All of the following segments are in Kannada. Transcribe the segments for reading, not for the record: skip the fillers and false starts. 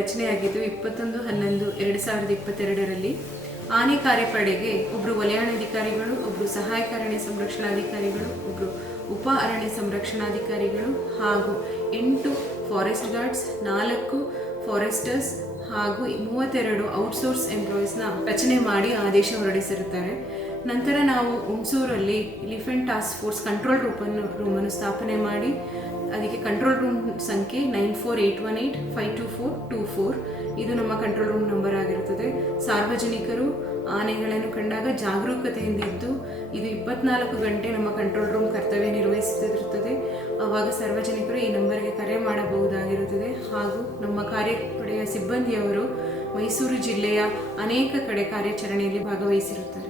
ರಚನೆಯಾಗಿದ್ದು 21/11/2022ರಲ್ಲಿ. ಆನೆ ಕಾರ್ಯಪಡೆಗೆ ಒಬ್ಬರು ವಲಯ ಅರಣ್ಯಾಧಿಕಾರಿಗಳು, ಒಬ್ಬರು ಸಹಾಯಕ ಅರಣ್ಯ ಸಂರಕ್ಷಣಾಧಿಕಾರಿಗಳು, ಒಬ್ಬರು ಉಪ ಅರಣ್ಯ ಸಂರಕ್ಷಣಾಧಿಕಾರಿಗಳು ಹಾಗೂ 8 ಫಾರೆಸ್ಟ್ ಗಾರ್ಡ್ಸ್, 4 ಫಾರೆಸ್ಟರ್ಸ್ ಹಾಗೂ 32 ಔಟ್ಸೋರ್ಸ್ ಎಂಪ್ಲಾಯೀಸ್ನ ರಚನೆ ಮಾಡಿ ಆದೇಶ ಹೊರಡಿಸಿರುತ್ತಾರೆ. ನಂತರ ನಾವು ಹುಣಸೂರಲ್ಲಿ ಎಲಿಫೆಂಟ್ ಟಾಸ್ಕ್ ಫೋರ್ಸ್ ಕಂಟ್ರೋಲ್ ರೂಮನ್ನು ಸ್ಥಾಪನೆ ಮಾಡಿ ಅದಕ್ಕೆ ಕಂಟ್ರೋಲ್ ರೂಮ್ ಸಂಖ್ಯೆ 9481852424. ಇದು ನಮ್ಮ ಕಂಟ್ರೋಲ್ ರೂಮ್ ನಂಬರ್ ಆಗಿರುತ್ತದೆ. ಸಾರ್ವಜನಿಕರು ಆನೆಗಳನ್ನು ಕಂಡಾಗ ಜಾಗರೂಕತೆಯಿಂದ ಇದ್ದು ಇದು 24 ಗಂಟೆ ನಮ್ಮ ಕಂಟ್ರೋಲ್ ರೂಮ್ ಕರ್ತವ್ಯ ನಿರ್ವಹಿಸುತ್ತಿರುತ್ತದೆ. ಆವಾಗ ಸಾರ್ವಜನಿಕರು ಈ ನಂಬರ್ಗೆ ಕರೆ ಮಾಡಬಹುದಾಗಿರುತ್ತದೆ. ಹಾಗೂ ನಮ್ಮ ಕಾರ್ಯಪಡೆಯ ಸಿಬ್ಬಂದಿಯವರು ಮೈಸೂರು ಜಿಲ್ಲೆಯ ಅನೇಕ ಕಡೆ ಕಾರ್ಯಾಚರಣೆಯಲ್ಲಿ ಭಾಗವಹಿಸಿರುತ್ತಾರೆ.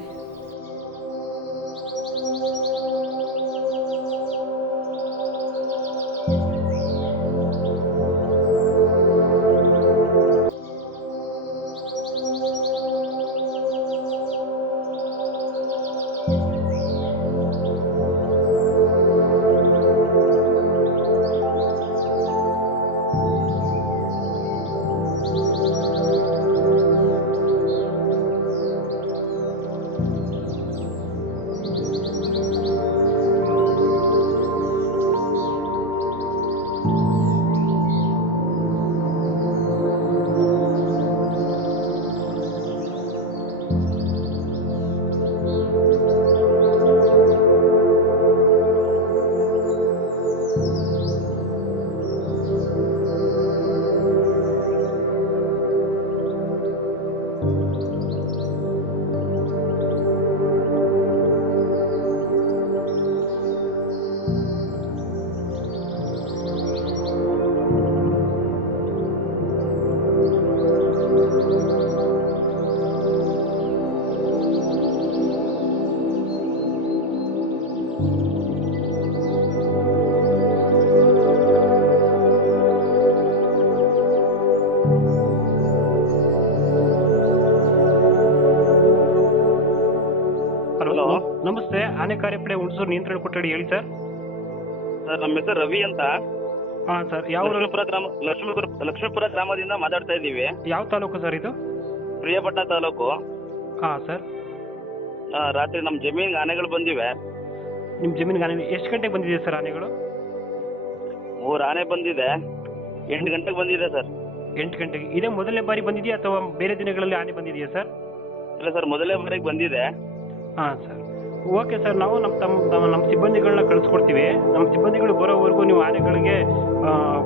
ನಮಸ್ತೆ, ಆನೆ ಕಾರ್ಯಪಡೆ ಹುಣಸೂರು ನಿಯಂತ್ರಣ ಕೊಠಡಿ. ಹೇಳಿ ಸರ್. ಸರ್, ನಮ್ಮ ಹೆಸರು ರವಿ ಅಂತ. ಹಾಂ ಸರ್. ಯಾವ ಲಕ್ಷ್ಮೀಪುರ ಗ್ರಾಮದಿಂದ ಮಾತಾಡ್ತಾ ಇದ್ದೀವಿ. ಯಾವ ತಾಲೂಕು ಸರ್ ಇದು? ಪ್ರಿಯಪಟ್ಟಣ ತಾಲೂಕು. ಹಾಂ ಸರ್. ರಾತ್ರಿ ನಮ್ಮ ಜಮೀನಿಗೆ ಆನೆಗಳು ಬಂದಿವೆ. ನಿಮ್ಮ ಜಮೀನಿಗೆ ಆನೆ ಎಷ್ಟು ಗಂಟೆಗೆ ಬಂದಿದೆ ಸರ್ ಆನೆಗಳು? 3 ಆನೆ ಬಂದಿದೆ. 8 ಗಂಟೆಗೆ ಬಂದಿದೆ ಸರ್. 8 ಗಂಟೆಗೆ. ಇದೇ ಮೊದಲನೇ ಬಾರಿ ಬಂದಿದೆಯಾ ಅಥವಾ ಬೇರೆ ದಿನಗಳಲ್ಲಿ ಆನೆ ಬಂದಿದೆಯಾ ಸರ್? ಇಲ್ಲ ಸರ್, ಮೊದಲನೇ ಬಾರಿಗೆ ಬಂದಿದೆ. ಹಾಂ ಸರ್. ಓಕೆ ಸರ್, ನಾವು ನಮ್ಮ ಸಿಬ್ಬಂದಿಗಳನ್ನ ಕಳಿಸ್ಕೊಡ್ತೀವಿ. ನಮ್ಮ ಸಿಬ್ಬಂದಿಗಳು ಬರೋವರೆಗೂ ನೀವು ಆನೆಗಳಿಗೆ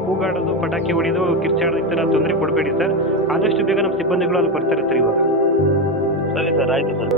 ಕೂಗಾಡೋದು, ಪಟಾಕಿ ಹೊಡೆಯೋದು, ಕಿರ್ಚಾಡೋದು ಈ ಥರ ತೊಂದರೆ ಕೊಡಬೇಡಿ ಸರ್. ಆದಷ್ಟು ಬೇಗ ನಮ್ಮ ಸಿಬ್ಬಂದಿಗಳು ಅಲ್ಲಿ ಬರ್ತಾರೆ ಸರ್ ಇವಾಗ. ಸರಿ ಸರ್, ಆಯಿತು ಸರ್.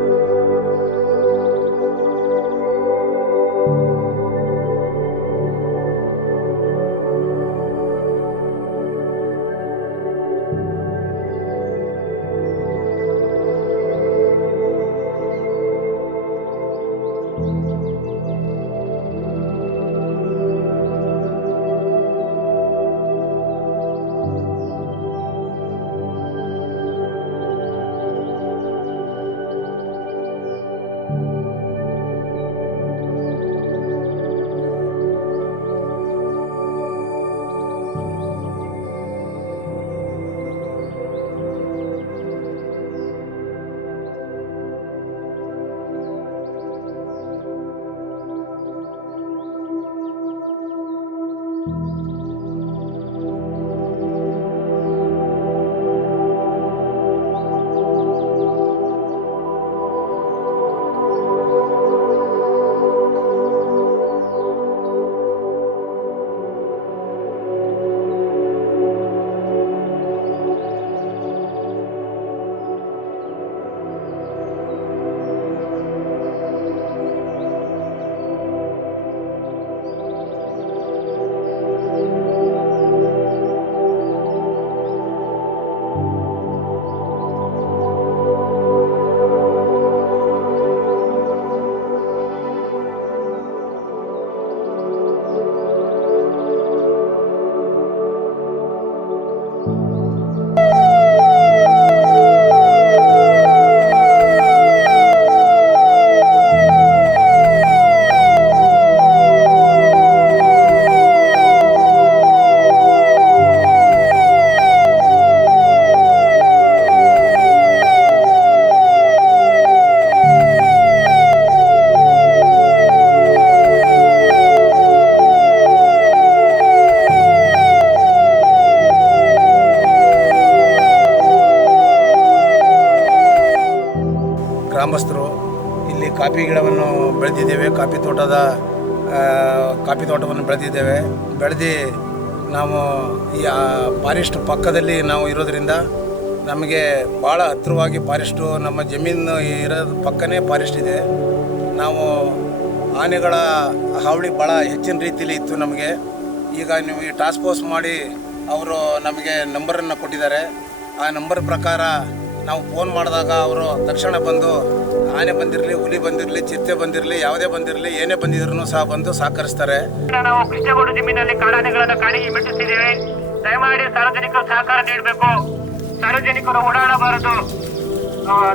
ಗ್ರಾಮಸ್ಥರು ಇಲ್ಲಿ ಕಾಫಿ ಗಿಡವನ್ನು ಬೆಳೆದಿದ್ದೇವೆ. ಕಾಫಿ ತೋಟವನ್ನು ಬೆಳೆದಿದ್ದೇವೆ. ಬೆಳೆದು ನಾವು ಈ ಫಾರೆಸ್ಟ್ ಪಕ್ಕದಲ್ಲಿ ನಾವು ಇರೋದರಿಂದ ನಮಗೆ ಭಾಳ ಹತ್ತಿರವಾಗಿ ಫಾರೆಸ್ಟು, ನಮ್ಮ ಜಮೀನು ಇರೋದು ಪಕ್ಕನೇ ಫಾರೆಸ್ಟ್ ಇದೆ. ನಾವು ಆನೆಗಳ ಹಾವಳಿ ಭಾಳ ಹೆಚ್ಚಿನ ರೀತಿಯಲ್ಲಿ ಇತ್ತು ನಮಗೆ. ಈಗ ನೀವು ಈ ಟಾಸ್ಕ್ ಫೋರ್ಸ್ ಮಾಡಿ ಅವರು ನಮಗೆ ನಂಬರನ್ನು ಕೊಟ್ಟಿದ್ದಾರೆ. ಆ ನಂಬರ್ ಪ್ರಕಾರ ನಾವು ಫೋನ್ ಮಾಡಿದಾಗ ಅವರು ತಕ್ಷಣ ಬಂದು ಆನೆ ಬಂದಿರಲಿ, ಹುಲಿ ಬಂದಿರಲಿ, ಚಿರತೆ ಬಂದಿರಲಿ, ಯಾವುದೇ ಬಂದಿರಲಿ, ಏನೇ ಬಂದಿದ್ರು ಸಹ ಬಂದು ಸಹಕರಿಸ್ತಾರೆ. ನಾವು ಕೃಷ್ಣಗೋಡು ಜಮೀನಲ್ಲಿ ಕಾಡಾನೆಗಳನ್ನು ಕಾಡಿಗೆ ಮೆಟ್ಟಿಸಿದ್ದೇವೆ. ದಯಮಾಡಿ ಸಾರ್ವಜನಿಕರು ಸಹಕಾರ ನೀಡಬೇಕು. ಸಾರ್ವಜನಿಕರು ಓಡಾಡಬಾರದು.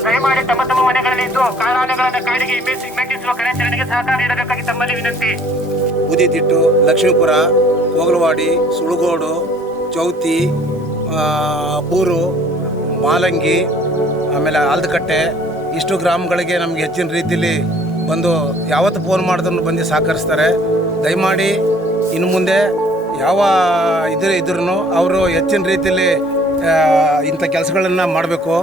ದಯಮಾಡಿ ತಮ್ಮ ತಮ್ಮ ಮನೆಗಳಲ್ಲಿ ಇದ್ದು ಕಾಡಾನೆಗಳನ್ನು ಕಾಡಿಗೆ ಮೆಟ್ಟಿಸುವ ಕಾರ್ಯಾಚರಣೆಗೆ ಸಹಕಾರ ನೀಡಬೇಕಾಗಿ ತಮ್ಮಲ್ಲಿ ವಿನಂತಿ. ಬೂದಿತಿಟ್ಟು, ಲಕ್ಷ್ಮೀಪುರ, ಕೋಗಲವಾಡಿ, ಸುಳುಗೋಡು, ಚೌತಿ, ಅಬ್ಬೂರು, ಮಾಲಂಗಿ, ಆಮೇಲೆ ಆಲ್ದಕಟ್ಟೆ, ಇಷ್ಟು ಗ್ರಾಮಗಳಿಗೆ ನಮಗೆ ಹೆಚ್ಚಿನ ರೀತಿಯಲ್ಲಿ ಬಂದು ಯಾವತ್ತು ಫೋನ್ ಮಾಡಿದ್ರು ಬಂದು ಸಹಕರಿಸ್ತಾರೆ. ದಯಮಾಡಿ ಇನ್ನು ಮುಂದೆ ಯಾವ ಇದ್ರೂ ಅವರು ಹೆಚ್ಚಿನ ರೀತಿಯಲ್ಲಿ ಇಂಥ ಕೆಲಸಗಳನ್ನು ಮಾಡಬೇಕು.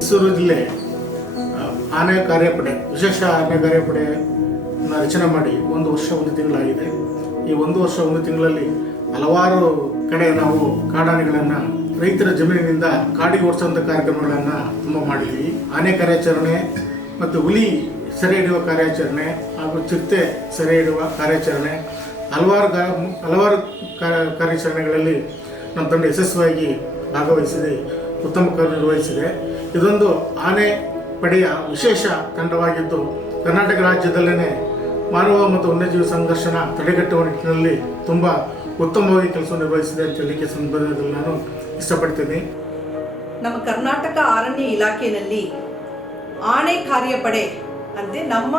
ಮೈಸೂರು ಜಿಲ್ಲೆ ಆನೆ ಕಾರ್ಯಪಡೆ, ವಿಶೇಷ ಆನೆ ಕಾರ್ಯಪಡೆ ರಚನೆ ಮಾಡಿ 1 ವರ್ಷ 1 ತಿಂಗಳಾಗಿದೆ. ಈ 1 ವರ್ಷ 1 ತಿಂಗಳಲ್ಲಿ ಹಲವಾರು ಕಡೆ ನಾವು ಕಾಡಾನೆಗಳನ್ನು ರೈತರ ಜಮೀನಿನಿಂದ ಕಾಡಿಗೆ ಓಡಿಸುವಂಥ ಕಾರ್ಯಕ್ರಮಗಳನ್ನು ತುಂಬ ಮಾಡಿದ್ದೀವಿ. ಆನೆ ಕಾರ್ಯಾಚರಣೆ ಮತ್ತು ಹುಲಿ ಸೆರೆ ಹಿಡಿಯುವ ಕಾರ್ಯಾಚರಣೆ ಹಾಗೂ ಚಿರತೆ ಸೆರೆ ಹಿಡಿಯುವ ಕಾರ್ಯಾಚರಣೆ, ಹಲವಾರು ಕಾರ್ಯಾಚರಣೆಗಳಲ್ಲಿ ನಮ್ಮ ತಂಡ ಯಶಸ್ವಿಯಾಗಿ ಭಾಗವಹಿಸಿದೆ, ಉತ್ತಮ ಕಾರ್ಯನಿರ್ವಹಿಸಿದೆ. ಇದೊಂದು ಆನೆ ಪಡೆಯ ವಿಶೇಷ ತಂಡವಾಗಿದ್ದು ಕರ್ನಾಟಕ ರಾಜ್ಯದಲ್ಲೇ ಮಾನವ ಮತ್ತು ವನ್ಯಜೀವಿ ಸಂಘರ್ಷಣ ತಡೆಗಟ್ಟುವ ನಿಟ್ಟಿನಲ್ಲಿ ತುಂಬ ಉತ್ತಮವಾಗಿ ಕೆಲಸ ನಿರ್ವಹಿಸಿದೆ ಅಂತ ಹೇಳಲಿಕ್ಕೆ ಸಂದರ್ಭದಲ್ಲಿ ನಾನು ಇಷ್ಟಪಡ್ತೀನಿ. ನಮ್ಮ ಕರ್ನಾಟಕ ಅರಣ್ಯ ಇಲಾಖೆಯಲ್ಲಿ ಆನೆ ಕಾರ್ಯಪಡೆ ಅಂತೆ ನಮ್ಮ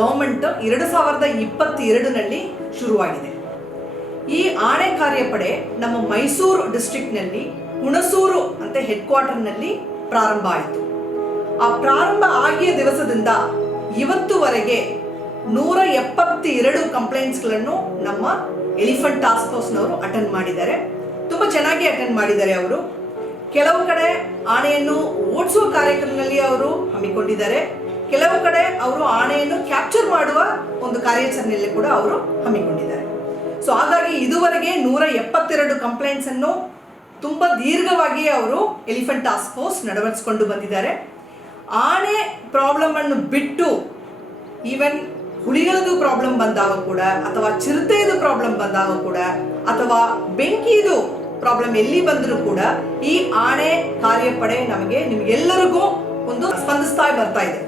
ಗೌರ್ಮೆಂಟ್ 2022ನಲ್ಲಿ ಶುರುವಾಗಿದೆ. ಈ ಆನೆ ಕಾರ್ಯಪಡೆ ನಮ್ಮ ಮೈಸೂರು ಡಿಸ್ಟ್ರಿಕ್ಟ್ನಲ್ಲಿ ಹುಣಸೂರು ಅಂತ ಹೆಡ್ ಕ್ವಾರ್ಟರ್ನಲ್ಲಿ ಪ್ರಾರಂಭ ಆಯಿತು. ಆ ಪ್ರಾರಂಭ ಆಗಿಯ ದಿವಸದಿಂದ ಇವತ್ತುವರೆಗೆ 172 ಕಂಪ್ಲೇಂಟ್ಸ್ಗಳನ್ನು ನಮ್ಮ ಎಲಿಫೆಂಟ್ ಟಾಸ್ಕ್ ಫೋರ್ಸ್ನವರು ಅಟೆಂಡ್ ಮಾಡಿದ್ದಾರೆ. ತುಂಬ ಚೆನ್ನಾಗಿ ಅಟೆಂಡ್ ಮಾಡಿದ್ದಾರೆ. ಅವರು ಕೆಲವು ಕಡೆ ಆನೆಯನ್ನು ಓಡಿಸುವ ಕಾರ್ಯಕ್ರಮದಲ್ಲಿ ಅವರು ಹಮ್ಮಿಕೊಂಡಿದ್ದಾರೆ, ಕೆಲವು ಕಡೆ ಅವರು ಆನೆಯನ್ನು ಕ್ಯಾಪ್ಚರ್ ಮಾಡುವ ಒಂದು ಕಾರ್ಯಾಚರಣೆಯಲ್ಲಿ ಕೂಡ ಅವರು ಹಮ್ಮಿಕೊಂಡಿದ್ದಾರೆ. ಸೊ ಹಾಗಾಗಿ ಇದುವರೆಗೆ 172 ಕಂಪ್ಲೇಂಟ್ಸನ್ನು ತುಂಬ ದೀರ್ಘವಾಗಿ ಅವರು ಎಲಿಫೆಂಟ್ ಟಾಸ್ಕ್ ಫೋರ್ಸ್ ನಡೆಸಿಕೊಂಡು ಬಂದಿದ್ದಾರೆ. ಆನೆ ಪ್ರಾಬ್ಲಮನ್ನು ಬಿಟ್ಟು ಈವನ್ ಹುಲಿಗಳದು ಪ್ರಾಬ್ಲಮ್ ಬಂದಾಗ ಕೂಡ, ಅಥವಾ ಚಿರತೆಯದು ಪ್ರಾಬ್ಲಮ್ ಬಂದಾಗ ಕೂಡ, ಅಥವಾ ಬೆಂಕಿದು ಪ್ರಾಬ್ಲಮ್ ಎಲ್ಲಿ ಬಂದರೂ ಕೂಡ ಈ ಆನೆ ಕಾರ್ಯಪಡೆ ನಿಮಗೆಲ್ಲರಿಗೂ ಒಂದು ಸ್ಪಂದಿಸ್ತಾ ಬರ್ತಾ ಇದೆ.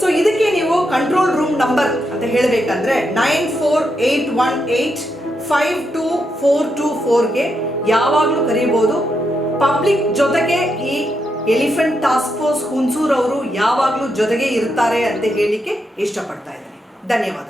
ಸೊ ಇದಕ್ಕೆ ನೀವು ಕಂಟ್ರೋಲ್ ರೂಮ್ ನಂಬರ್ ಅಂತ ಹೇಳಬೇಕಂದ್ರೆ 9481852424ಗೆ ಯಾವಾಗಲೂ ಕರೀಬಹುದು. ಪಬ್ಲಿಕ್ ಜೊತೆಗೆ ಈ ಎಲಿಫೆಂಟ್ ಟಾಸ್ಕ್ ಫೋರ್ಸ್ ಹುಣಸೂರು ಅವರು ಯಾವಾಗಲೂ ಜೊತೆಗೆ ಇರ್ತಾರೆ ಅಂತ ಹೇಳಲಿಕ್ಕೆ ಇಷ್ಟಪಡ್ತಾ ಇದ್ದೀನಿ. ಧನ್ಯವಾದ.